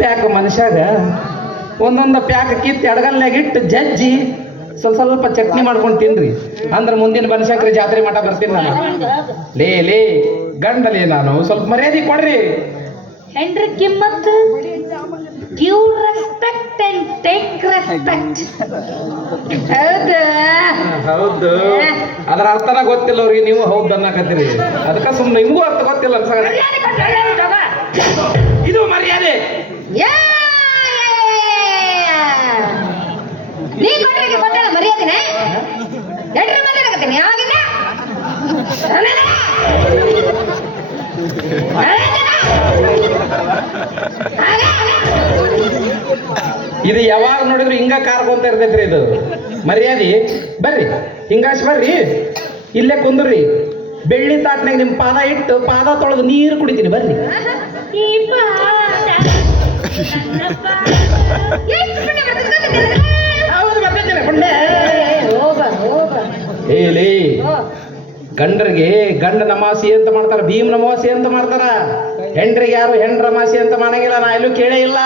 Pack ಮನುಷ್ಯಾಗ ಒಂದೊಂದು pack ಕಿತ್ತು ಎಡಗಲ್ಲಾಗ ಇಟ್ಟು ಜಜ್ಜಿ ಸ್ವಲ್ಪ ಸ್ವಲ್ಪ ಚಟ್ನಿ ಮಾಡ್ಕೊಂಡು ತಿನ್ರಿ. ಅಂದ್ರೆ ಮುಂದಿನ ಬನಶಂಕರಿ ಜಾತ್ರೆ ಮಠ ಬರ್ತೀನಿ ನಾನು. ಲೇ ಲೇ ಗಂಡಲೇ ನಾನು ಸ್ವಲ್ಪ ಮರ್ಯಾದೆ ಕೊಡ್ರಿ. ಹೆಂಡ್ರಿ ಕಿಮ್ಮತ್? Give respect and take respect ಹೌದು. ಹೌದು. ಅದರ ಅರ್ಥನ ಗೊತ್ತಿಲ್ಲ ಅವ್ರಿಗೆ ನೀವು ಹೌದು ಅನ್ನಕತ್ತೀರಿ. ಅದಕ್ಕೆ ಸುಮ್ಮನೆ ನಿಮಗೂ ಅರ್ಥ ಗೊತ್ತಿಲ್ಲ ಅನ್ಸಾಗ ಇದು ಯಾವಾಗ ನೋಡಿದ್ರು ಹಿಂಗ ಕಾರ್ಕೊಂತ ಇರ್ತೈತ್ರಿ ಇದು. ಮರ್ಯಾದಿ. ಬರ್ರಿ. ಹಿಂಗಾಶ್ ಬರ್ರಿ. ಇಲ್ಲೇ ಕುಂದ್ರಿ. ಬೆಳ್ಳಿ ತಾಟ್ನಾಗ ನಿಮ್ ಪಾದ ಇಟ್ಟು ಪಾದ ತೊಳೆದು ನೀರು ಕುಡಿತೀನಿ. ಬರ್ರಿ? ಹೌದು ಬರ್ತೈತೆ. ಗಂಡರಿಗೆ ಗಂಡ ನಮಾಸಿ ಅಂತ ಮಾಡ್ತಾರ? ಭೀಮ್ ನಮಾಸಿ ಅಂತ ಮಾಡ್ತಾರ? ಹೆಂಡ್ರಿಗೆ ಯಾರು ಹೆಂಡ್ರ ಮಾಸಿ ಅಂತ ಮಾಡಂಗಿಲ್ಲ ನಾ ಎಲ್ಲೂ ಕೇಳೇ ಇಲ್ಲ.